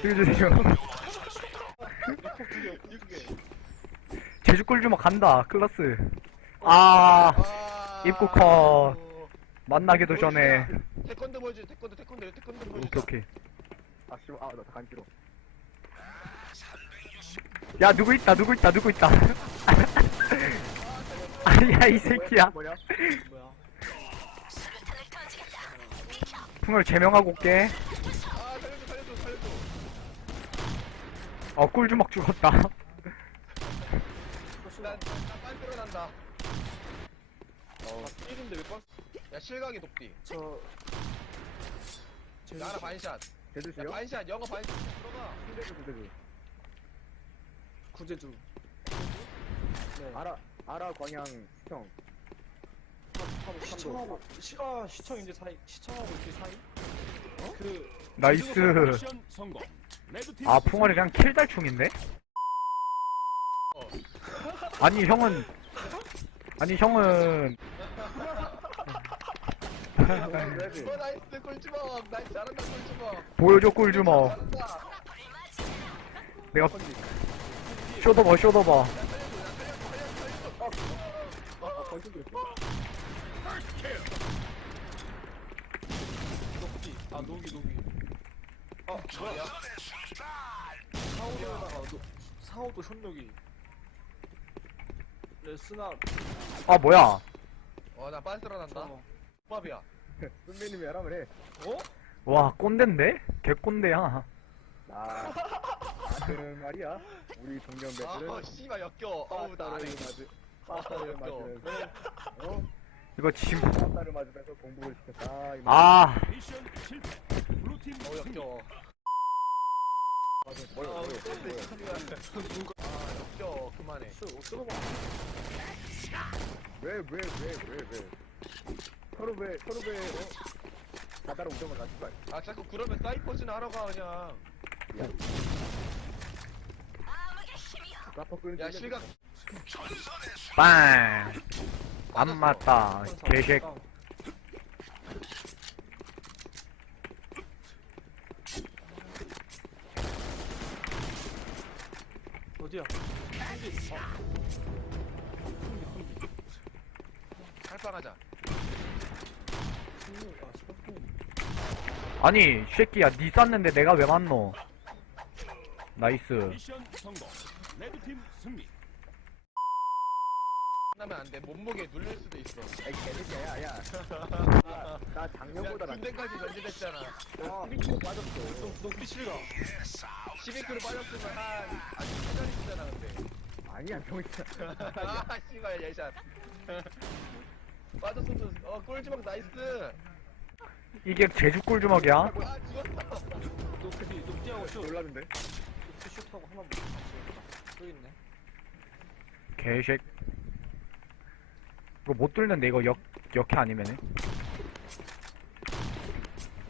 죽여주세요. 제주 꿀주먹 간다, 클라스. 아, 입구 컷. 만나기도 전에. 태권도 보여줘 태권도 태권도 태권도 보여줘 오케이, 오케이. 아, 씨발, 아, 나 간지러. 야, 누구 있다, 누구 있다, 누구 있다. 아니야, 이 새끼야. 뭐냐? 풍을 제명하고 올게. 아 살려줘 살려줘 살려줘 어, 꿀주먹 죽었다. 난 난 빨리 난다 어, 삐인데 왜 뻔? 야 실각이 높디 저야 하나 반샷 야 제주시요? 반샷 영어 반샷 들어가 제주, 제주. 구제주 네 아라, 아라, 광양, 시청. 하부, 시청하고 시가 시청 이제 사이 시청하고 이렇게 사이 어? 그 나이스. 미션 성공. 레드팀 아, 풍월이 그냥 킬달충인데? 어. 아니, 형은. 아니, 형은. 레드. 어 나이스 꿀주먹 나이스 잘한다 꿀주먹 보여줘, 꿀주먹. 잘한다 내가. 쇼더버, 쇼더버. 아. 녹기 아 녹이 녹이 아 뭐야 사오도에다가 노- 사오도 현녹이 레스나 아, 뭐야. 어나 빤스 난다 어. 밥이야 선배님이 하라면 해. 어? 와, 꼰대인데? 개꼰대야. 나, 나들은 말이야. 우리 아 동년배들은 씨발 역겨워 어우 나 빠따를 안해 맞으, 빠따를 맞으면서, 어? 이거 짐. 빠따를 맞으면서 공부를 시켰다. 이. 아, 미션 실패. 블루팀 승리. 역겨워 맞아, 뭐야, 아 뭐야, 뭐야. 아 역겨워 그만해 왜, 왜, 왜, 왜, 왜. 서로 왜, 서로 왜, 어? 바다로 우정을 나, 씨발. 아 자꾸 그러면 사이퍼즈나 하러 가 그냥 까퍼 끄는 야 중에 실각 빵. 안 맞다. 개색. 어디야? 아 스파킹 아니, 새끼야, 니 쐈는데 내가 왜 맞노? 나이스. 미션 성공. 레드팀 승리. 하면 안 돼 몸무게 눌릴 수도 있어 아이, 개새끼야, 야, 야. 나, 나야 작년보다 나, 군대까지 전진했잖아 아, 1kg 빠졌어. 녹비 실가 12kg 빠졌으면 한 아직 세자리 쓰잖아 근데 아니야, 병신아. 아 씨발 예샷 빠졌어도 어 꿀주먹 나이스 이게 제주 꿀주먹이야? 아 죽었어 녹비 녹비하고 쇼 놀랐는데? 녹비 쇼하고 하나 뭐 여기 있네 개색. 이거 못 뚫는데, 이거 역, 역해 아니면은?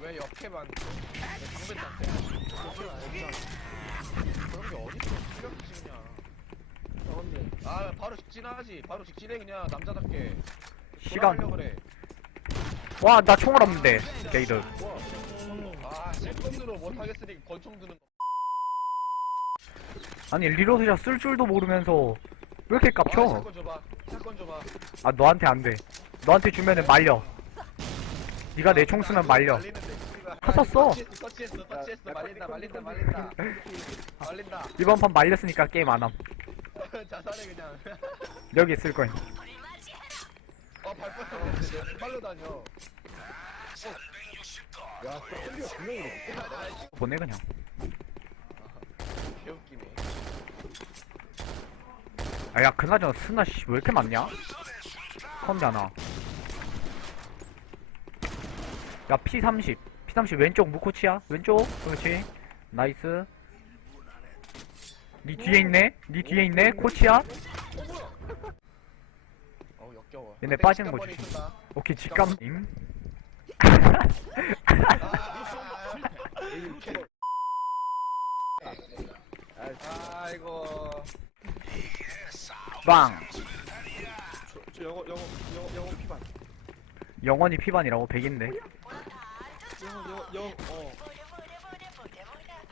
왜 역해만 왜 방배한테 그런 게 어딨어. 실력 지그냐. 나왔네 아 바로 직진하지. 바로 직진해 그냥. 남자답게. 시간. 돌아가려고 그래. 와, 나 총알 없는데, 게이드. 아 실건으로 못 하겠으니 권총 드는 거. 아니, 리로드샷 쓸 줄도 모르면서, 왜 이렇게 아, 깝쳐? 샷건 줘봐 줘봐 아, 너한테 안 돼. 너한테 주면은 말려. 네가 내 총 쓰면 말려. 말리는데, 씨발. 컸었어. 터치했어 터치했어 터치했어 말린다 말린다 말린다 말린다 이번 판 말렸으니까 게임 안 함. 자살해 그냥 여기 있을 거임. 어 탔는데 발로 다녀 야, 쏠리가 분명히. 보내, 그냥. 개웃기네 아, 야, 그나저나 스나, 씨, 왜 이렇게 많냐? 하나. 야, P30. P30 왼쪽 무코치야? 왼쪽? 그렇지. 나이스. 니 뒤에 있네? 니 뒤에 있네? 코치야? 어우 역겨워 얘네 근데 빠지는 직감 거 뻔히 조심. 쓴다. 오케이, 직감 임. 아, 아이고 빵! 저, 영어 영어 영어 영어 피반 영원히 피반이라고, 100인데. 영영 어.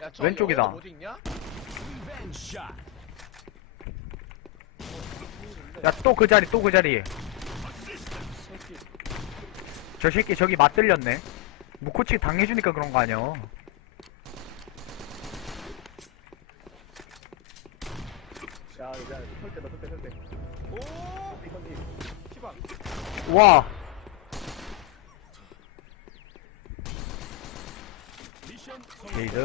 야, 저 왼쪽이다. 영어는 어디 있냐? 리벤 샷. 야또 그 자리 또 그 자리 새끼. 저 새끼 저기 맞들렸네 무코치 당해주니까 그런 거 아니야 야, 야, 설대다, 설대, 설대. 오. 이선님. 피반. 와. 게이드.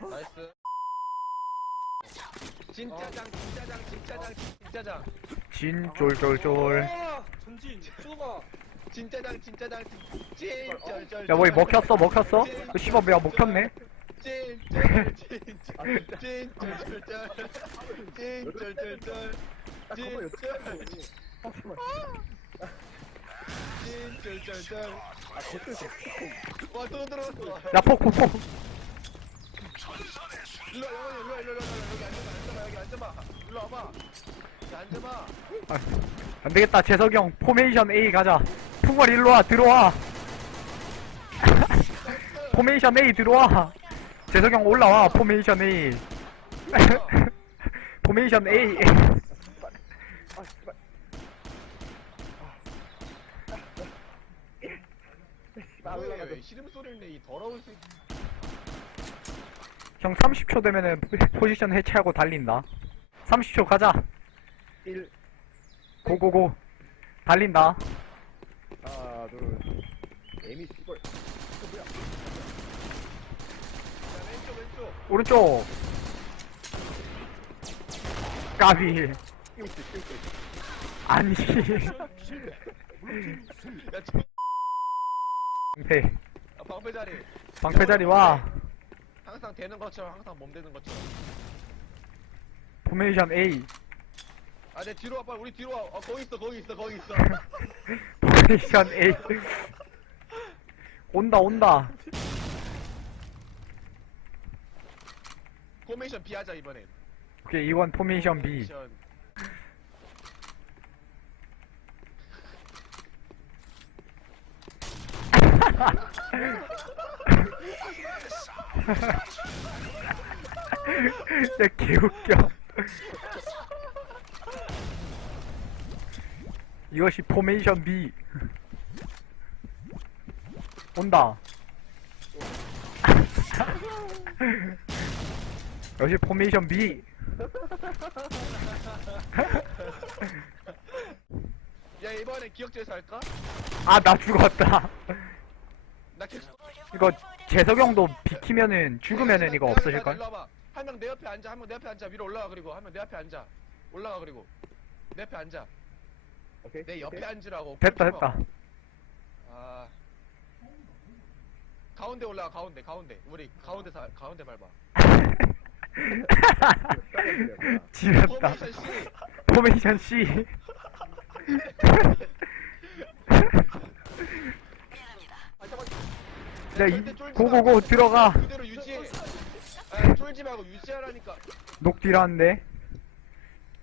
나이스. 진짜장, 진짜장, 진짜장, 진짜장. 진 쫄쫄쫄 아, 전진. 좁아. 진짜장, 진짜장, 찐쩔쩔. 야 뭐이 먹혔어 먹혔어? 그 씨발 뭐야 먹혔네 찐쩔쩔, 찐쩔쩔, 찐쩔쩔, 아, 그거 여덟 개 찐쩔, 아, 씨발. 찐쩔쩔. 아, 거칠 수 없어. 와, 또 들어왔어. 야 폭 폭 폭 일로 와, 영원히 일로 와, 일로 와, 일로 와, 여기 앉아봐, 앉아봐, 앉아봐. 일로 와봐. 여기 앉아봐. 안되겠다 재석이 형 포메이션 A 가자 풍월 일로 와 들어와 포메이션 A 들어와 재석이 형 올라와 포메이션 A 포메이션 A 아, 씨발. 나 뭐야, 올라가자. 왜 시름 소리를 내, 이 더러운 새끼. 형 30초 되면은 포지션 해체하고 달린다 30초 가자 1, 고고고 달린다 하나, 둘. 에미 씨발. 이거 뭐야? 야, 왼쪽, 왼쪽. 오른쪽 까비. 아니. 야, 저, 방패 아, 방패 자리. 방패 자리 와 항상 되는 것처럼, 항상 몸 되는 것처럼. 포메이션 A 아, 내 뒤로 와, 빨리. 우리 뒤로 와. 어, 거기 있어, 거기 있어, 거기 있어. 포메이션 A 온다 온다 포메이션 B 하자, 이번엔. 오케이 이건 포메이션 B 포메이션. 야 개웃겨 이것이 포메이션 B 온다 역시 포메이션 B 야, 이번엔 기억제에서 할까? 아 나 죽었다 나 계속. 이거 재석이 형도 비키면은 죽으면은 이거 없어질걸? 일로 와봐. 한명 내 옆에 앉아, 한 명 내 옆에 앉아. 위로 올라가, 그리고. 한 명 내 옆에 앉아. 올라가, 그리고. 내 옆에 앉아. 오케이. 내 옆에 오케이. 앉으라고. 됐다. 됐다 아. 가운데 올라가, 가운데, 가운데. 우리 가운데 사, 가운데 밟아. 지렸다 포메이션 C. 포메이션 C 고고고 들어가 그대로 유지해. 아, 쫄지 말고 유지하라니까. 녹딜하는데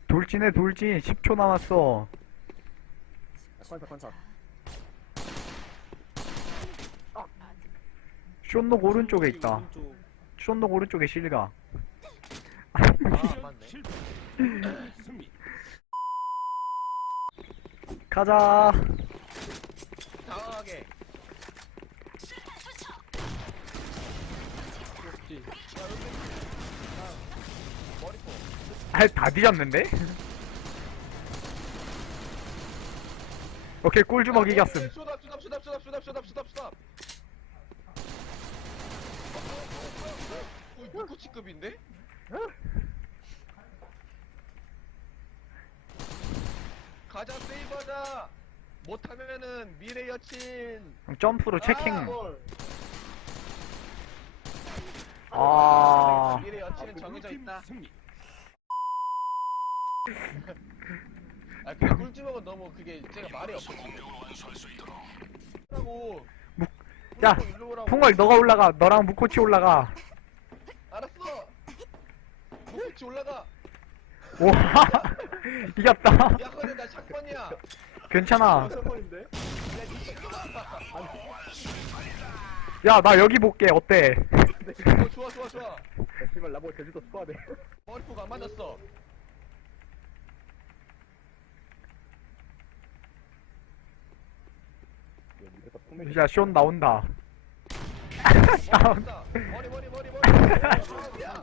돌진해 돌진 10초 남았어 관사, 관사. 쇼녹 오른쪽에 있다. 쇼녹 오른쪽에 실가 아, 맞네. 가자 당황하게. 머리포. 아다 뒤졌는데? 오케이 꿀주먹 이겼음 수답, 수답, 수답, 수답, 수답, 수답, 수답, 수답. 어, 이거 코치급인데? 가자 세이버자. 못하면은 미래 여친. 점프로 체킹. 아, 뭘. 아. 미래 여친은 정해져 블루팀 있다. 승리. 아 근데 꿀주먹은 너무 그게 제가 말이 없어. 라고. 묵- 야. 풍월 너가 올라가. 너랑 무코치 올라가. 알았어. 목치 올라가. 와 이겼다 야 근데 나 샷건이야 괜찮아? 야, 나 여기 볼게. 어때? 어, 좋아 좋아 좋아 야, 씨발 나보고 제주도 스파네 머리포가 안 맞았어 야, 쇼 나온다. 머리. 머리 머리 머리 야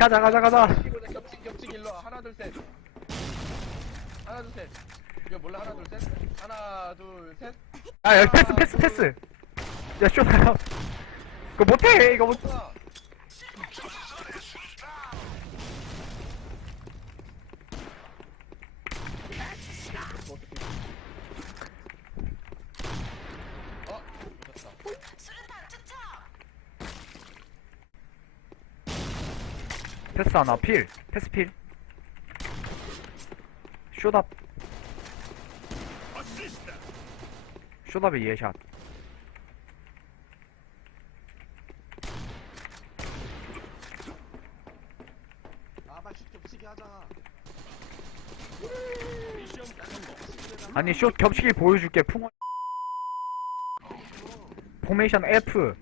가자, 가자, 가자. 이거 겹친 겹친 일로 와. 하나 둘셋 하나 둘셋 이거 몰라 하나 둘셋 하나 둘셋 야, 여기 패스, 패스, 패스. 야, 쇼 나와. 그거 못해. 이거 못. 좋아 패스 하나, 필. 패스 필. 쇼답. 쇼답의 예샷. 아니, 쇼 겹치기 보여줄게. 풍 포메이션 F.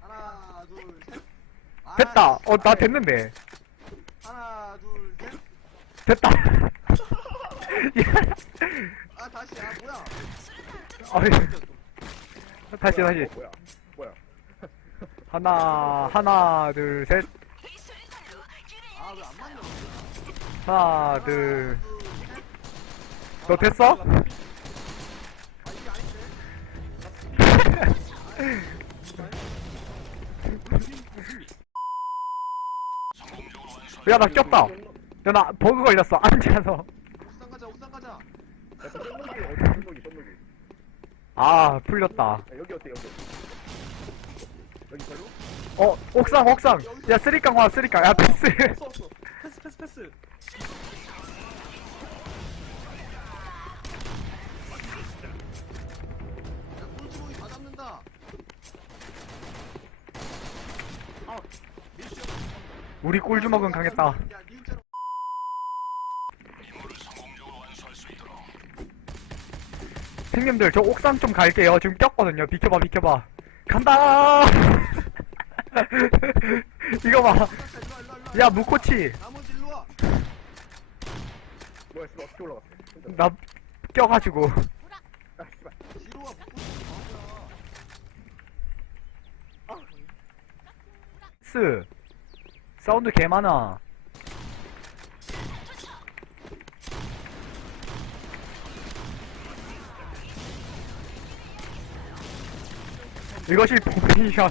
하나 둘셋 됐다. 어, 나 됐는데. 하나 둘 셋 됐다. 야, 아 다시 아 뭐야 어이. 다시, 다시. 어, 뭐야 뭐야 하나, 하나, 둘, 셋. 아 왜 안 맞냐 하나, 둘. 너 됐어? 아 이게 아닌데 블루팀 승리. 야, 나 꼈다. 야, 나 버그 걸렸어. 앉아서. 옥상 가자 옥상 가자 야, 그 쫀록이 어디 쫀록이 쫀록이 아, 풀렸다. 야, 여기 어때 여기 여기 별로? 어, 옥상, 옥상. 야, 쓰리깡 와, 쓰리깡. 야, 패스. 없어 없어 패스 패스 패스 우리 꿀주먹은 강했다. 형님들, 저 옥상 좀 갈게요. 지금 꼈거든요. 비켜봐, 비켜봐. 간다! 이거 봐. 야, 무코치. 나 껴가지고. 스. 사운드 개 많아. 이것이 포메이션.